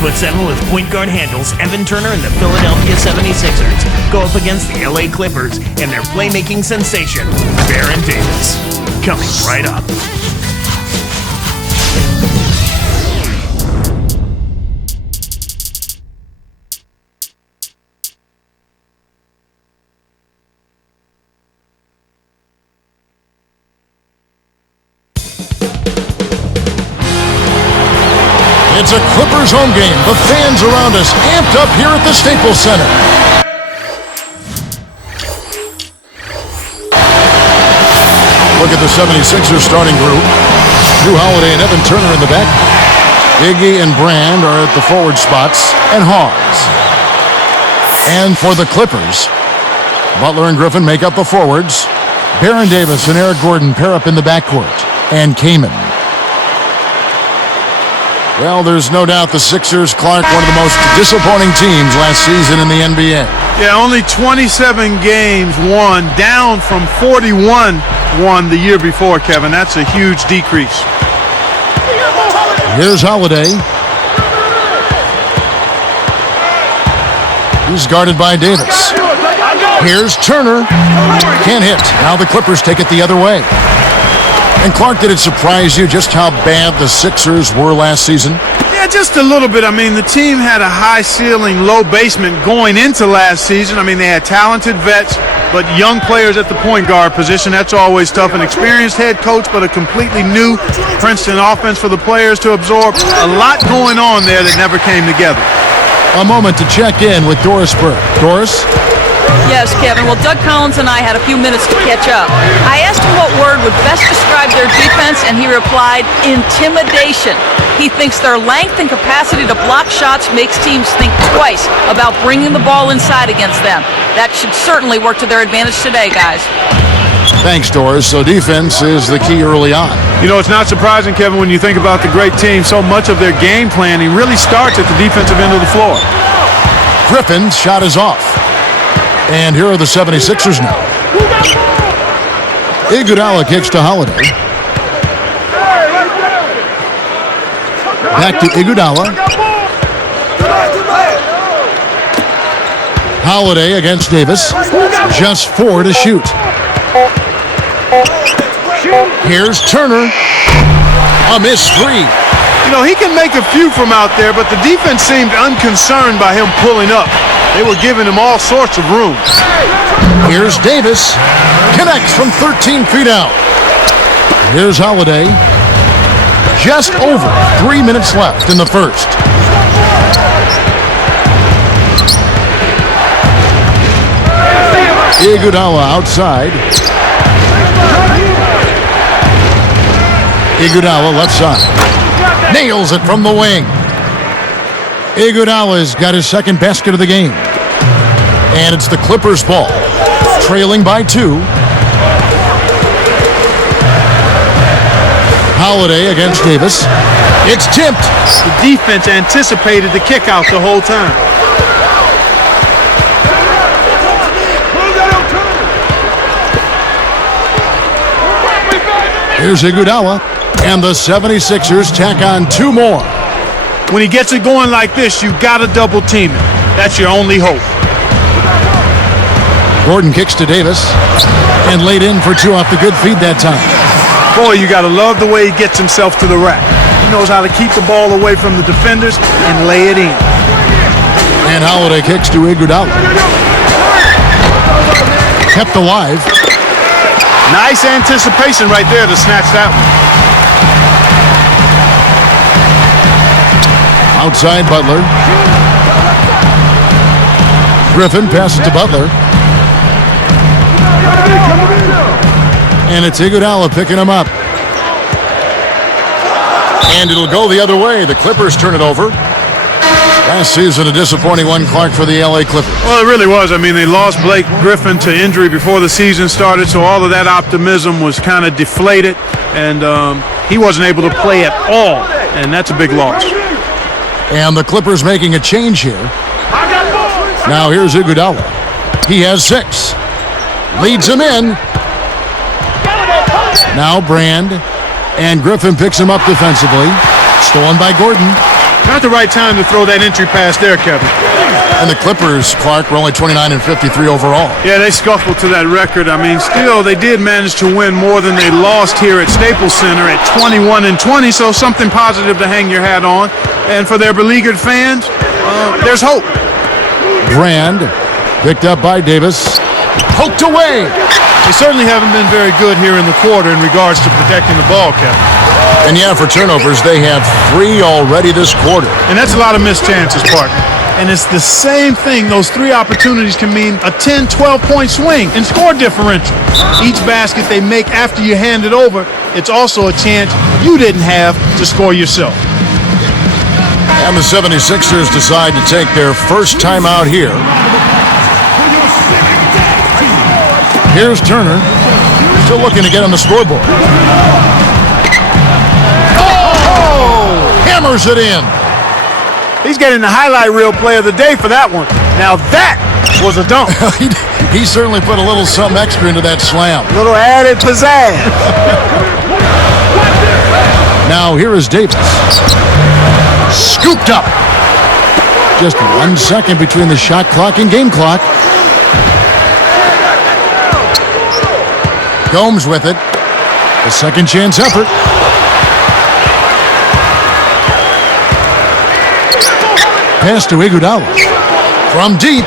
6'7" with point guard handles, Evan Turner and the Philadelphia 76ers go up against the LA Clippers and their playmaking sensation, Baron Davis. Coming right up. It's a Clippers home game. The fans around us amped up here at the Staples Center. Look at the 76ers starting group. Drew Holiday and Evan Turner in the back. Iggy and Brand are at the forward spots, and Hawes. And for the Clippers, Butler and Griffin make up the forwards. Baron Davis and Eric Gordon pair up in the backcourt, and Kaman. Well, there's no doubt the Sixers, Clark, one of the most disappointing teams last season in the NBA. Yeah, only 27 games won, down from 41 won the year before, Kevin. That's a huge decrease. Here's Holiday. He's guarded by Davis. Here's Turner. Can't hit. Now the Clippers take it the other way. And Clark, did it surprise you just how bad the Sixers were last season? Yeah, just a little bit. I mean, the team had a high ceiling, low basement going into last season. I mean, they had talented vets, but young players at the point guard position. That's always tough. An experienced head coach, but a completely new Princeton offense for the players to absorb. A lot going on there that never came together. A moment to check in with Doris Burke. Doris? Yes, Kevin. Well, Doug Collins and I had a few minutes to catch up. I asked him what word would best describe their defense, and he replied, intimidation. He thinks their length and capacity to block shots makes teams think twice about bringing the ball inside against them. That should certainly work to their advantage today, guys. Thanks, Doris. So defense is the key early on. You know, it's not surprising, Kevin, when you think about the great team. So much of their game planning really starts at the defensive end of the floor. Griffin's shot is off. And here are the 76ers now. Iguodala kicks to Holiday. Back to Iguodala. Holiday against Davis. Just 4 to shoot. Here's Turner. A missed three. You know, he can make a few from out there, but the defense seemed unconcerned by him pulling up. They were giving him all sorts of room. Here's Davis. Connects from 13 feet out. Here's Holiday. Just over 3 minutes left in the first. Iguodala outside. Iguodala left side. Nails it from the wing. Iguodala's got his second basket of the game. And it's the Clippers' ball. Trailing by 2. Holiday against Davis. It's tipped. The defense anticipated the kick out the whole time. Here's Iguodala. And the 76ers tack on 2 more. When he gets it going like this, you got to double team it. That's your only hope. Gordon kicks to Davis and laid in for 2 off the good feed that time. Boy, you got to love the way he gets himself to the rack. He knows how to keep the ball away from the defenders and lay it in. And Holiday kicks to Iguodala. Kept alive. Nice anticipation right there to snatch that one. Outside Butler. Griffin passes to Butler. And it's Iguodala picking him up. And it'll go the other way. The Clippers turn it over. Last season, a disappointing one, Clark, for the LA Clippers. Well, it really was. I mean, they lost Blake Griffin to injury before the season started, so all of that optimism was kind of deflated, and he wasn't able to play at all, and that's a big loss. And the Clippers making a change here. Now here's Iguodala. He has 6. Leads him in. Now Brand. And Griffin picks him up defensively. Stolen by Gordon. Not the right time to throw that entry pass there, Kevin. And the Clippers, Clark, were only 29 and 53 overall. Yeah, they scuffled to that record. I mean, still, they did manage to win more than they lost here at Staples Center at 21 and 20, so something positive to hang your hat on. And for their beleaguered fans, there's hope. Brand, picked up by Davis, poked away. They certainly haven't been very good here in the quarter in regards to protecting the ball, Kevin. And yeah, for turnovers, they have 3 already this quarter. And that's a lot of missed chances, partner. And it's the same thing. Those 3 opportunities can mean a 10, 12-point swing in score differential. Each basket they make after you hand it over, it's also a chance you didn't have to score yourself. And the 76ers decide to take their first timeout here. Here's Turner, still looking to get on the scoreboard. Oh! Hammers it in. He's getting the highlight reel play of the day for that one. Now that was a dunk. He certainly put a little something extra into that slam. Little added pizzazz. Now here is Davis. Scooped up. Just 1 second between the shot clock and game clock. Gomes with it. A second chance effort. Pass to Iguodala. From deep.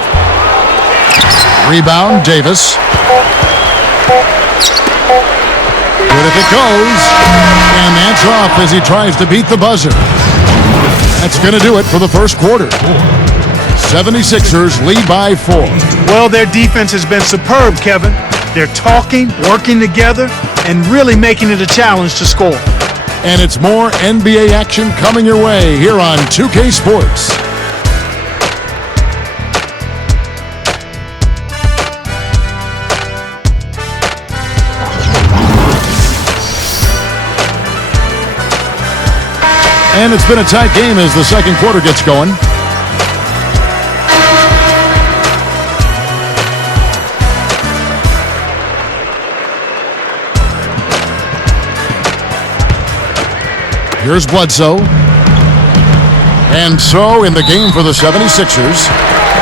Rebound, Davis. Good if it goes. And that's off as he tries to beat the buzzer. That's going to do it for the first quarter. 76ers lead by 4. Well, their defense has been superb, Kevin. They're talking, working together, and really making it a challenge to score. And it's more NBA action coming your way here on 2K Sports. And it's been a tight game as the second quarter gets going. Here's Bledsoe. And so in the game for the 76ers,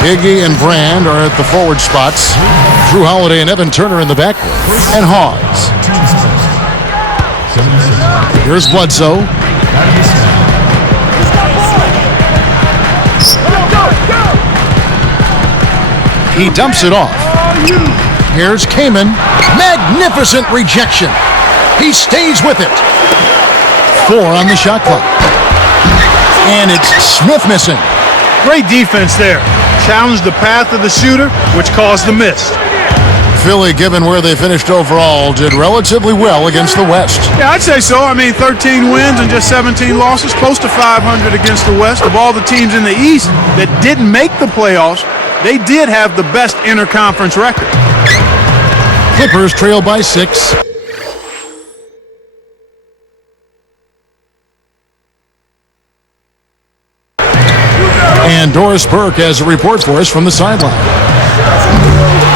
Iggy and Brand are at the forward spots. Drew Holiday and Evan Turner in the backcourt. And Hawes. Here's Bledsoe. He dumps it off. Here's Kaman. Magnificent rejection. He stays with it. 4 on the shot clock. And it's Smith missing. Great defense there. Challenged the path of the shooter, which caused the miss. Philly, given where they finished overall, did relatively well against the West. Yeah, I'd say so. I mean, 13 wins and just 17 losses, close to 500 against the West. Of all the teams in the East that didn't make the playoffs, they did have the best interconference record. Clippers trail by 6. And Doris Burke has a report for us from the sideline.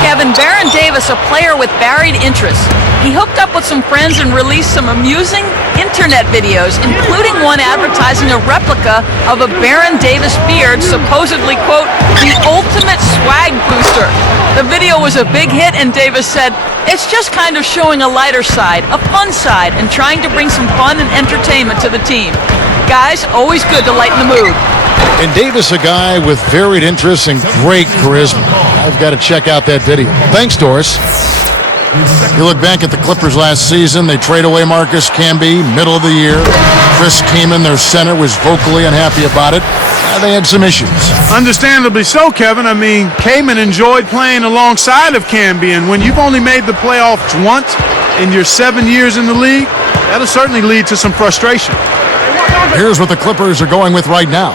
Kevin, Baron Davis, a player with varied interests. He hooked up with some friends and released some amusing internet videos, including one advertising a replica of a Baron Davis beard, supposedly, quote, the ultimate swag booster. The video was a big hit, and Davis said, it's just kind of showing a lighter side, a fun side, and trying to bring some fun and entertainment to the team. Guys, always good to lighten the mood. And Davis, a guy with varied interests and great charisma. I've got to check out that video. Thanks, Doris. You look back at the Clippers last season, they trade away Marcus Camby, middle of the year. Chris Kaman, their center, was vocally unhappy about it. They had some issues. Understandably so, Kevin. I mean, Kaman enjoyed playing alongside of Camby, and when you've only made the playoffs once in your 7 years in the league, that'll certainly lead to some frustration. Here's what the Clippers are going with right now.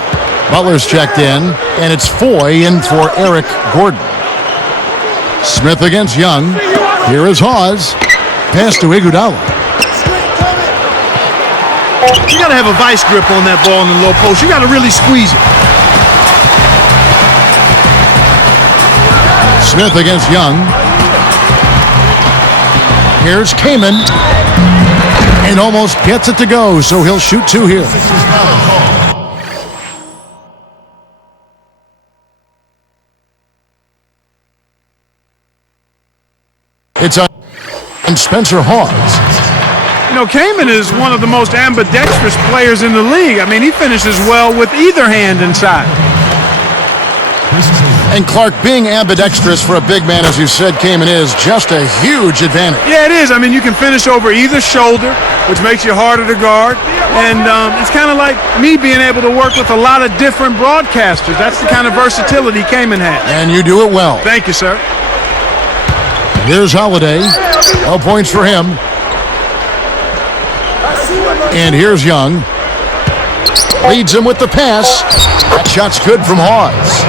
Butler's checked in, and it's Foy in for Eric Gordon. Smith against Young. Here is Hawes. Pass to Iguodala. You got to have a vice grip on that ball in the low post. You got to really squeeze it. Smith against Young. Here's Kaman. And almost gets it to go, so he'll shoot 2 here. It's on Spencer Hawes. You know, Kamen is one of the most ambidextrous players in the league. I mean, he finishes well with either hand inside. And Clark, being ambidextrous for a big man, as you said, Kamen, is just a huge advantage. Yeah, it is. I mean, you can finish over either shoulder, which makes you harder to guard. And it's kind of like me being able to work with a lot of different broadcasters. That's the kind of versatility Kamen has. And you do it well. Thank you, sir. Here's Holiday. No points for him. And here's Young. Leads him with the pass. That shot's good from Hawes.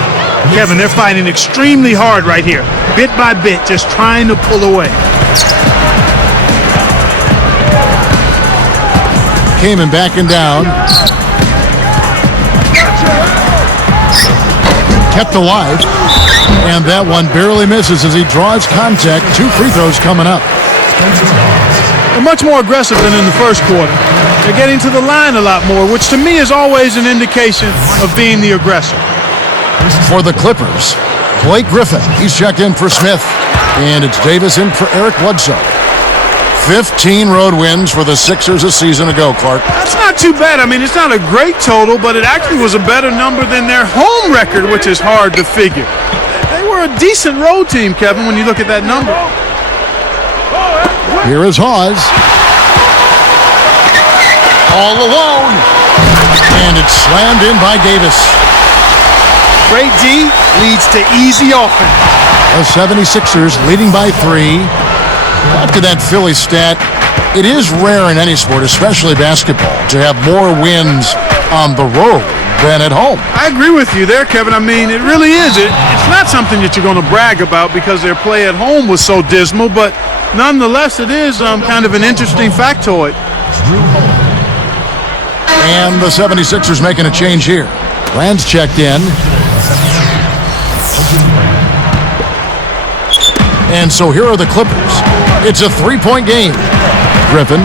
Kevin, they're fighting extremely hard right here. Bit by bit, just trying to pull away. Kamen backing down. Kept alive. And that one barely misses as he draws contact. 2 free throws coming up. They're much more aggressive than in the first quarter. They're getting to the line a lot more, which to me is always an indication of being the aggressor. For the Clippers, Blake Griffin. He's checked in for Smith. And it's Davis in for Eric Bledsoe. 15 road wins for the Sixers a season ago, Clark. That's not too bad. I mean, it's not a great total, but it actually was a better number than their home record, which is hard to figure. They were a decent road team, Kevin, when you look at that number. Here is Hawes. All alone. And it's slammed in by Davis. Great D leads to easy offense. The 76ers leading by 3. Back to that Philly stat. It is rare in any sport, especially basketball, to have more wins on the road than at home. I agree with you there, Kevin. I mean, it really is. It's not something that you're going to brag about because their play at home was so dismal, but nonetheless, it is kind of an interesting factoid. And the 76ers making a change here. Rand's checked in. And so here are the Clippers. It's a 3-point game. Griffin,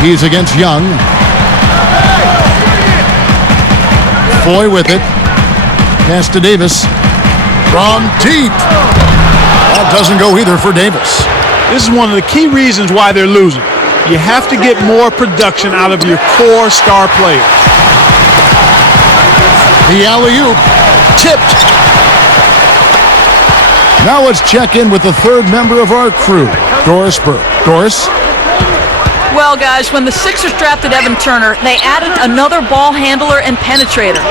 he's against Young. Foy with it. Pass to Davis. From deep. That doesn't go either for Davis. This is one of the key reasons why they're losing. You have to get more production out of your core star players. The alley-oop. Tipped. Now let's check in with the third member of our crew, Doris Burke. Doris? Well, guys, when the Sixers drafted Evan Turner, they added another ball handler and penetrator.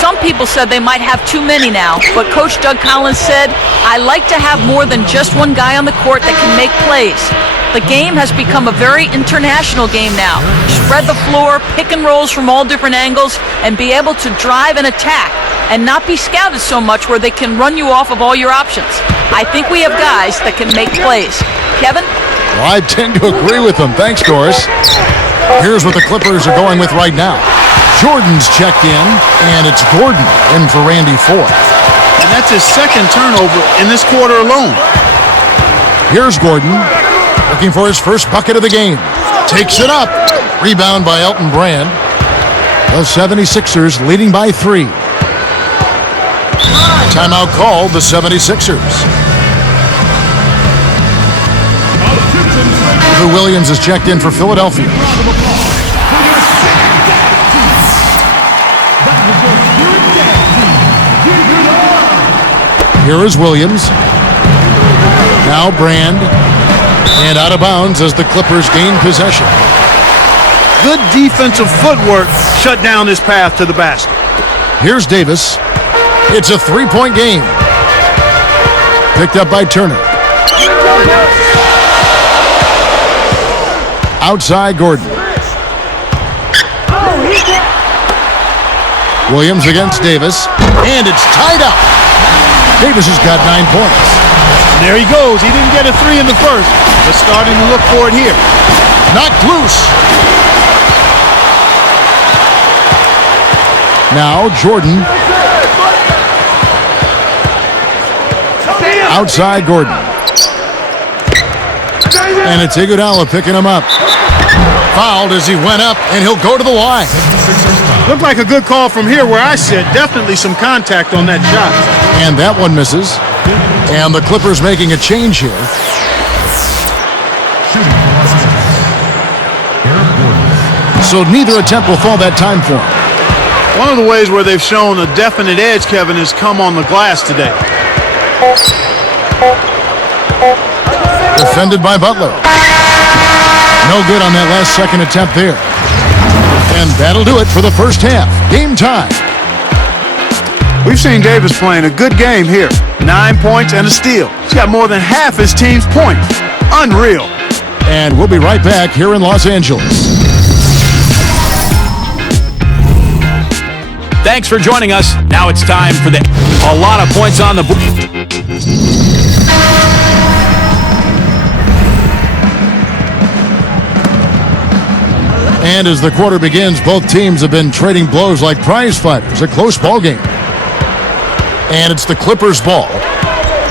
Some people said they might have too many now, but Coach Doug Collins said, I like to have more than just one guy on the court that can make plays. The game has become a very international game now. Spread the floor, pick and rolls from all different angles, and be able to drive and attack, and not be scouted so much where they can run you off of all your options. I think we have guys that can make plays. Kevin? Well, I tend to agree with them. Thanks, Doris. Here's what the Clippers are going with right now. Jordan's checked in, and it's Gordon in for Randy Ford. And that's his second turnover in this quarter alone. Here's Gordon, looking for his first bucket of the game. Takes it up. Rebound by Elton Brand. The 76ers leading by 3. Timeout called the 76ers. Lou Williams is checked in for Philadelphia. Here is Williams. Now Brand. And out of bounds as the Clippers gain possession. Good defensive footwork shut down his path to the basket. Here's Davis. It's a 3-point game. Picked up by Turner. Outside Gordon. Williams against Davis. And it's tied up. Davis has got 9 points. There he goes. He didn't get a 3 in the first, but starting to look for it here. Knocked loose. Now Jordan. Outside Gordon. And it's Iguodala picking him up. Fouled as he went up, and he'll go to the line. Looked like a good call from here where I sit. Definitely some contact on that shot. And that one misses. And the Clippers making a change here. So neither attempt will fall that time for him. One of the ways where they've shown a definite edge, Kevin, has come on the glass today. Defended by Butler. No good on that last second attempt there. And that'll do it for the first half. Game time. We've seen Davis playing a good game here. 9 points and a steal. He's got more than half his team's points. Unreal. And we'll be right back here in Los Angeles. Thanks for joining us. Now it's time for a lot of points on the board. And as the quarter begins, both teams have been trading blows like prize fighters. A close ball game. And it's the Clippers' ball.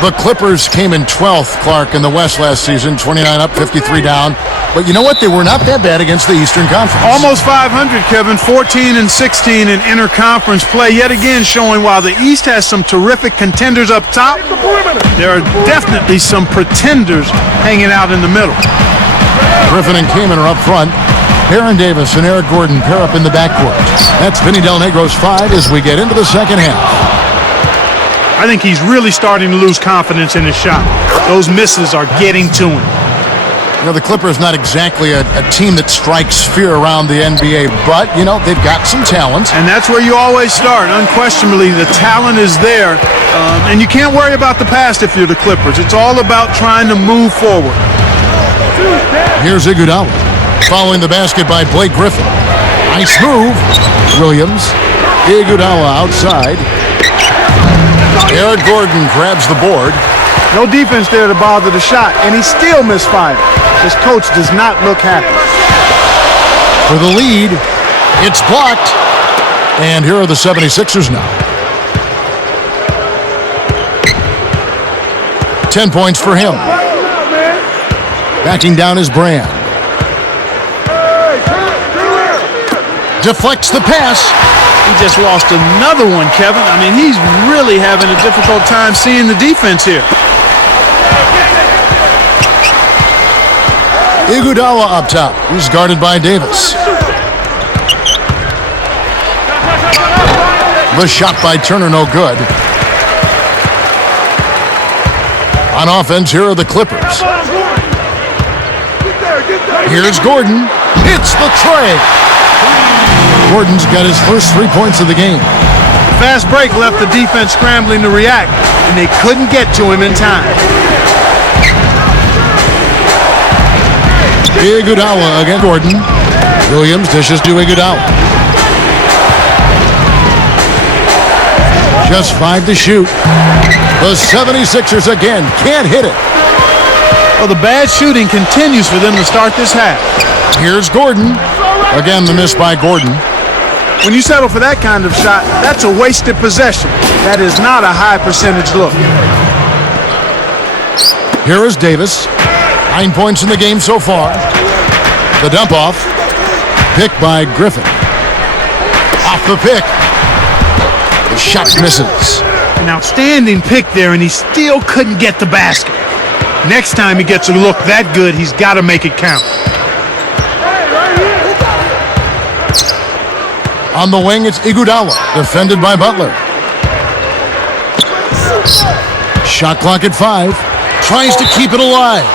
The Clippers came in 12th, Clark, in the West last season. 29 up, 53 down. But you know what? They were not that bad against the Eastern Conference. Almost 500, Kevin. 14 and 16 in interconference play. Yet again showing while the East has some terrific contenders up top, there are definitely some pretenders hanging out in the middle. Griffin and Kaman are up front. Baron Davis and Eric Gordon pair up in the backcourt. That's Vinny Del Negro's 5 as we get into the second half. I think he's really starting to lose confidence in his shot. Those misses are getting to him. You know, the Clippers not exactly a team that strikes fear around the NBA, but, you know, they've got some talent. And that's where you always start. Unquestionably, the talent is there. And you can't worry about the past if you're the Clippers. It's all about trying to move forward. Here's Iguodala. Following the basket by Blake Griffin. Nice move. Williams. Iguodala outside. Eric Gordon grabs the board. No defense there to bother the shot, and he still misfired. His coach does not look happy. For the lead, it's blocked. And here are the 76ers now. 10 points for him. Backing down is Brand. Deflects the pass. He just lost another one, Kevin. I mean, he's really having a difficult time seeing the defense here. Iguodala up top. He's guarded by Davis. The shot by Turner, no good. On offense, here are the Clippers. Here's Gordon. It's the tray. Gordon's got his first 3 points of the game. The fast break left the defense scrambling to react, and they couldn't get to him in time. Iguodala against Gordon. Williams dishes to Iguodala. Just 5 to shoot. The 76ers again can't hit it. Well, the bad shooting continues for them to start this half. Here's Gordon. Again, the miss by Gordon. When you settle for that kind of shot, that's a wasted possession. That is not a high percentage look. Here is Davis. 9 points in the game so far. The dump off. Pick by Griffin. Off the pick. The shot misses. An outstanding pick there, and he still couldn't get the basket. Next time he gets a look that good, he's got to make it count. On the wing, it's Iguodala, defended by Butler. Shot clock at 5. Tries to keep it alive.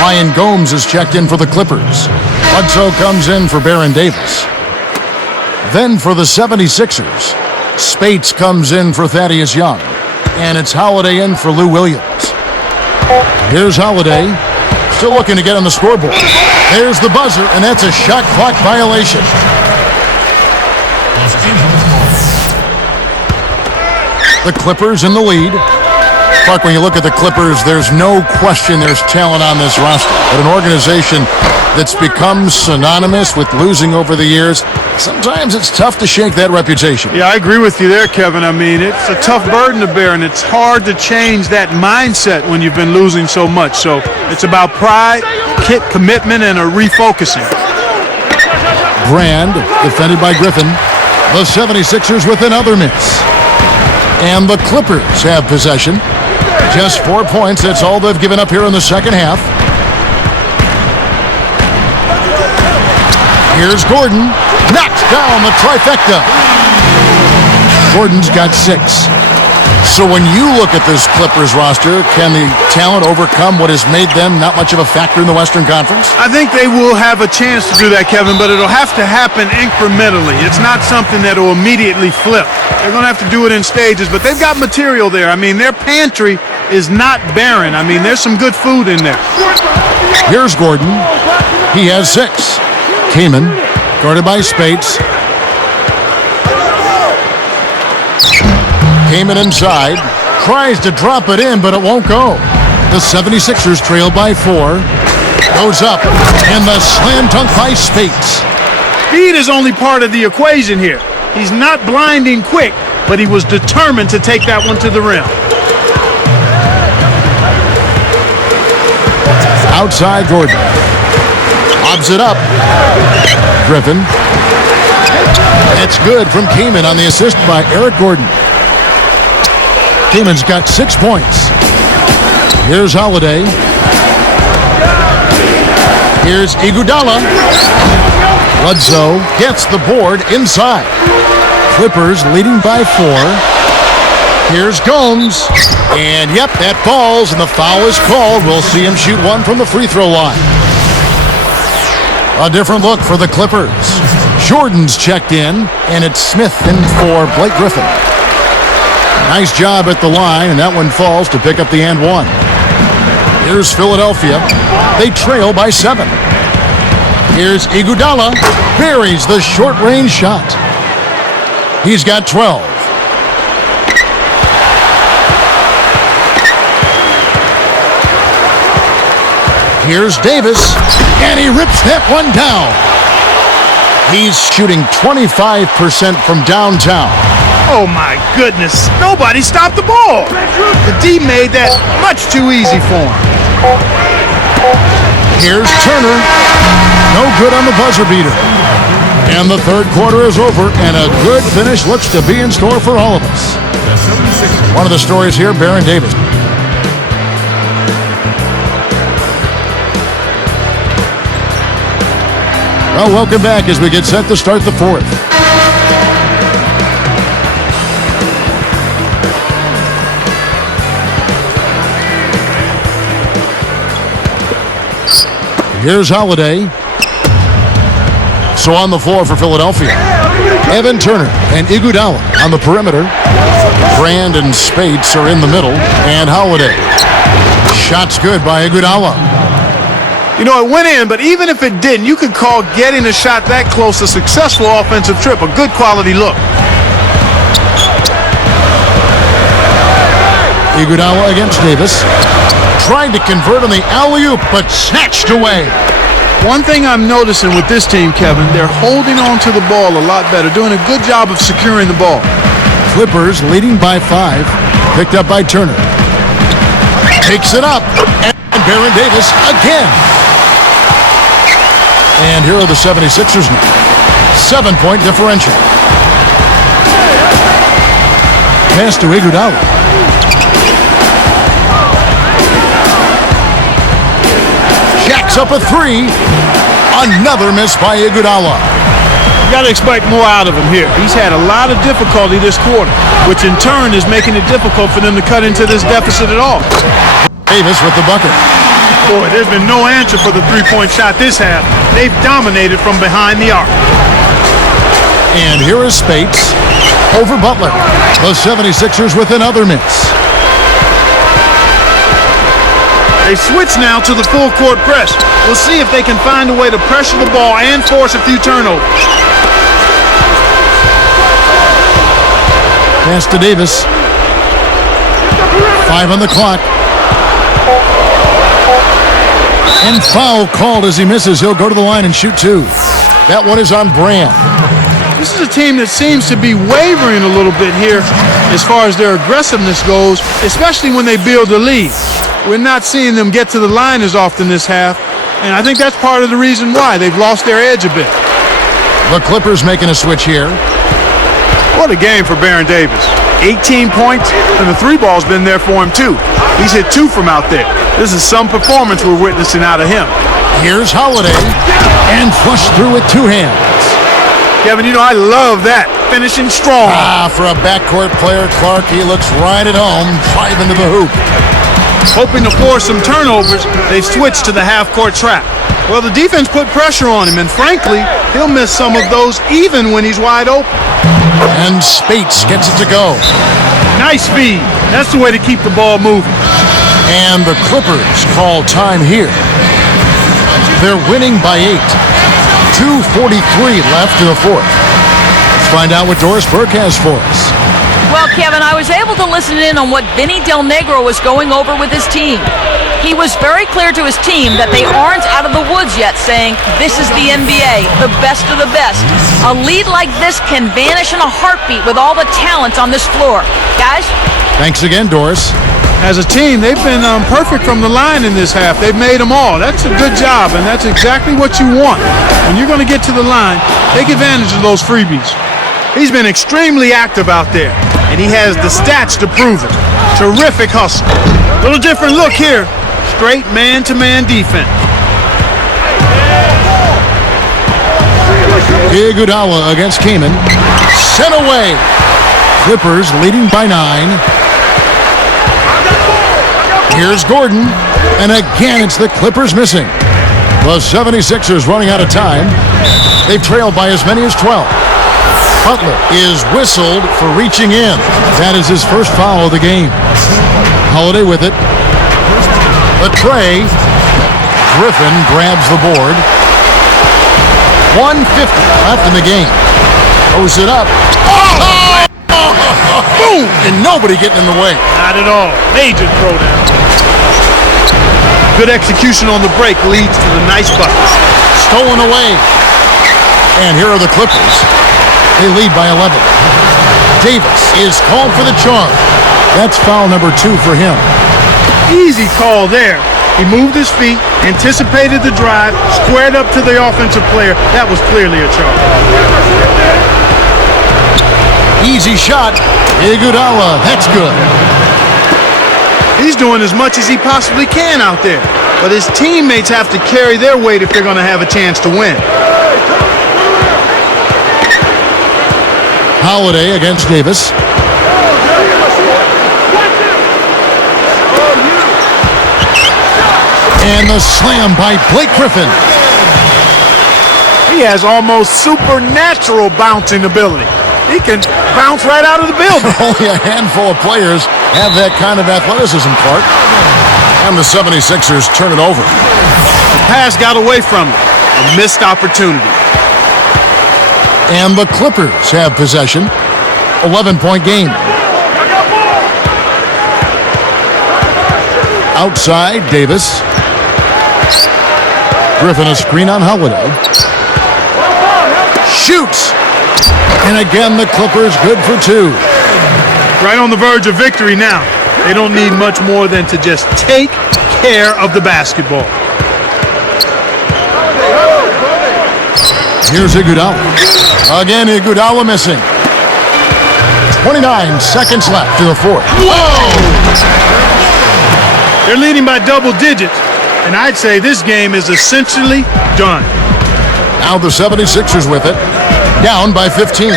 Ryan Gomes is checked in for the Clippers. Bledsoe comes in for Baron Davis. Then for the 76ers, Spates comes in for Thaddeus Young. And it's Holiday in for Lou Williams. Here's Holiday. Still looking to get on the scoreboard. There's the buzzer, and that's a shot clock violation. The Clippers in the lead. Clark, when you look at the Clippers, there's no question there's talent on this roster. But an organization that's become synonymous with losing over the years, sometimes it's tough to shake that reputation. Yeah, I agree with you there, Kevin. I mean, it's a tough burden to bear, and it's hard to change that mindset when you've been losing so much. So it's about pride, commitment, and a refocusing. Brand, defended by Griffin. The 76ers with another miss. And the Clippers have possession. Just 4 points. That's all they've given up here in the second half. Here's Gordon. Knocks down the trifecta. Gordon's got 6. So when you look at this Clippers roster, can the talent overcome what has made them not much of a factor in the Western Conference? I think they will have a chance to do that, Kevin, but it'll have to happen incrementally. It's not something that will immediately flip. They're going to have to do it in stages, but they've got material there. I mean, their pantry is not barren. I mean, there's some good food in there. Here's Gordon. He has 6. Kaman, guarded by Spates. Kaman inside, tries to drop it in, but it won't go. The 76ers trail by 4. Goes up, and the slam dunk by Spates. Speed is only part of the equation here. He's not blinding quick, but he was determined to take that one to the rim. Outside Gordon. Lobs it up. Griffin. That's good from Kaman on the assist by Eric Gordon. Kaman's got 6 points. Here's Holiday. Here's Iguodala. Bledsoe gets the board inside. Clippers leading by 4. Here's Gomes. And yep, that falls and the foul is called. We'll see him shoot one from the free throw line. A different look for the Clippers. Jordan's checked in, and it's Smith in for Blake Griffin. Nice job at the line, and that one falls to pick up the and one. Here's Philadelphia. They trail by 7. Here's Iguodala. Buries the short-range shot. He's got 12. Here's Davis, and he rips that one down. He's shooting 25% from downtown. Oh, my goodness. Nobody stopped the ball. The D made that much too easy for him. Here's Turner. No good on the buzzer beater. And the third quarter is over, and a good finish looks to be in store for all of us. One of the stories here, Baron Davis. Well, welcome back as we get set to start the fourth. Here's Holiday. So on the floor for Philadelphia, Evan Turner and Iguodala on the perimeter. Brand and Spates are in the middle, and Holiday. Shot's good by Iguodala. You know, it went in, but even if it didn't, you could call getting a shot that close a successful offensive trip, a good quality look. Iguodala against Davis. Tried to convert on the alley-oop, but snatched away. One thing I'm noticing with this team, Kevin, they're holding on to the ball a lot better, doing a good job of securing the ball. Clippers leading by 5. Picked up by Turner. Takes it up, and Baron Davis again. And here are the 76ers now. 7-point differential. Pass to Iguodala. Jacks up a 3. Another miss by Iguodala. You got to expect more out of him here. He's had a lot of difficulty this quarter, which in turn is making it difficult for them to cut into this deficit at all. Davis with the bucket. Boy, there's been no answer for the three-point shot this half. They've dominated from behind the arc. And here is Spates over Butler. The 76ers with another miss. They switch now to the full-court press. We'll see if they can find a way to pressure the ball and force a few turnovers. Pass to Davis. 5 on the clock. And foul called as he misses. He'll go to the line and shoot 2. That one is on Brand. This is a team that seems to be wavering a little bit here as far as their aggressiveness goes, especially when they build a lead. We're not seeing them get to the line as often this half, and I think that's part of the reason why they've lost their edge a bit. The Clippers making a switch here. What a game for Baron Davis. 18 points, and the three ball's been there for him too. He's hit 2 from out there. This is some performance we're witnessing out of him. Here's Holiday, and flushed through with 2 hands. Kevin, you know I love that. Finishing strong. For a backcourt player, Clark, he looks right at home, driving to the hoop. Hoping to force some turnovers, they've switched to the half-court trap. Well, the defense put pressure on him, and frankly, he'll miss some of those even when he's wide open. And Spates gets it to go. Nice speed. That's the way to keep the ball moving. And the Clippers call time here. They're winning by 8. 2:43 left in the fourth. Let's find out what Doris Burke has for us. Well, Kevin, I was able to listen in on what Vinny Del Negro was going over with his team. He was very clear to his team that they aren't out of the woods yet, saying, this is the NBA, the best of the best. A lead like this can vanish in a heartbeat with all the talent on this floor. Guys? Thanks again, Doris. As a team, they've been perfect from the line in this half. They've made them all. That's a good job, and that's exactly what you want. When you're going to get to the line, take advantage of those freebies. He's been extremely active out there, and he has the stats to prove it. Terrific hustle. Little different look here. Straight man-to-man defense. Iguodala against Kaman. Sent away. Clippers leading by 9. Here's Gordon. And again, it's the Clippers missing. The 76ers running out of time. They've trailed by as many as 12. Butler is whistled for reaching in. That is his first foul of the game. Holiday with it. The tray. Griffin grabs the board. 1:50 left in the game. Throws it up. Oh! Boom! And nobody getting in the way. Not at all. Major throwdown. Good execution on the break leads to the nice bucket. Stolen away. And here are the Clippers. They lead by 11. Davis is called for the charge. That's foul number 2 for him. Easy call there. He moved his feet, anticipated the drive, squared up to the offensive player. That was clearly a charge. Easy shot. Iguodala. That's good. He's doing as much as he possibly can out there. But his teammates have to carry their weight if they're going to have a chance to win. Holiday against Davis. And the slam by Blake Griffin. He has almost supernatural bouncing ability. He can bounce right out of the building. Only a handful of players have that kind of athleticism, Clark. And the 76ers turn it over. The pass got away from him. A missed opportunity. And the Clippers have possession. 11-point game. Outside, Davis. Griffin a screen on Holiday. Shoots. And again, the Clippers good for 2. Right on the verge of victory now. They don't need much more than to just take care of the basketball. Here's Iguodala. Again, Iguodala missing. 29 seconds left in the fourth. Whoa! They're leading by double digits, and I'd say this game is essentially done. Now the 76ers with it, down by 15.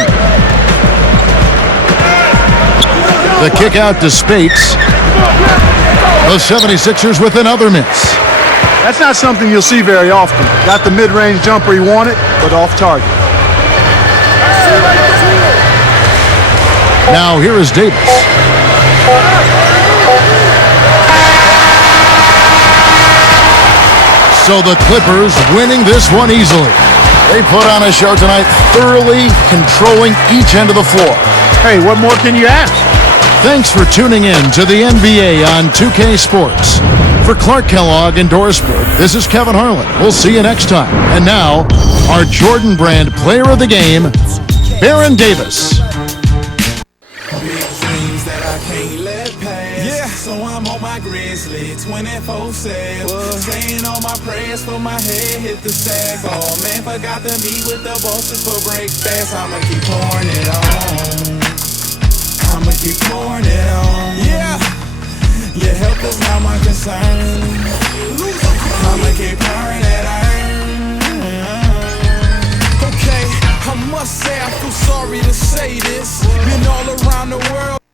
The kick out to Spates. The 76ers with another miss. That's not something you'll see very often. Got the mid-range jumper he wanted, but off target. Now here is Davis. So the Clippers winning this one easily. They put on a show tonight, thoroughly controlling each end of the floor. Hey, what more can you ask? Thanks for tuning in to the NBA on 2K Sports. For Clark Kellogg and Doris Burke, this is Kevin Harlan. We'll see you next time. And now, our Jordan Brand Player of the Game, Baron Davis. So I'm on my grizzly 24/7, staying on my prayers for my head hit the sack. Oh man, forgot to meet with the bosses for break fast. I'ma keep pouring it on. I'ma keep pouring it on. Yeah, your health is not my concern. I'ma keep pouring it on. Okay, I must say I feel sorry to say this. Been all around the world.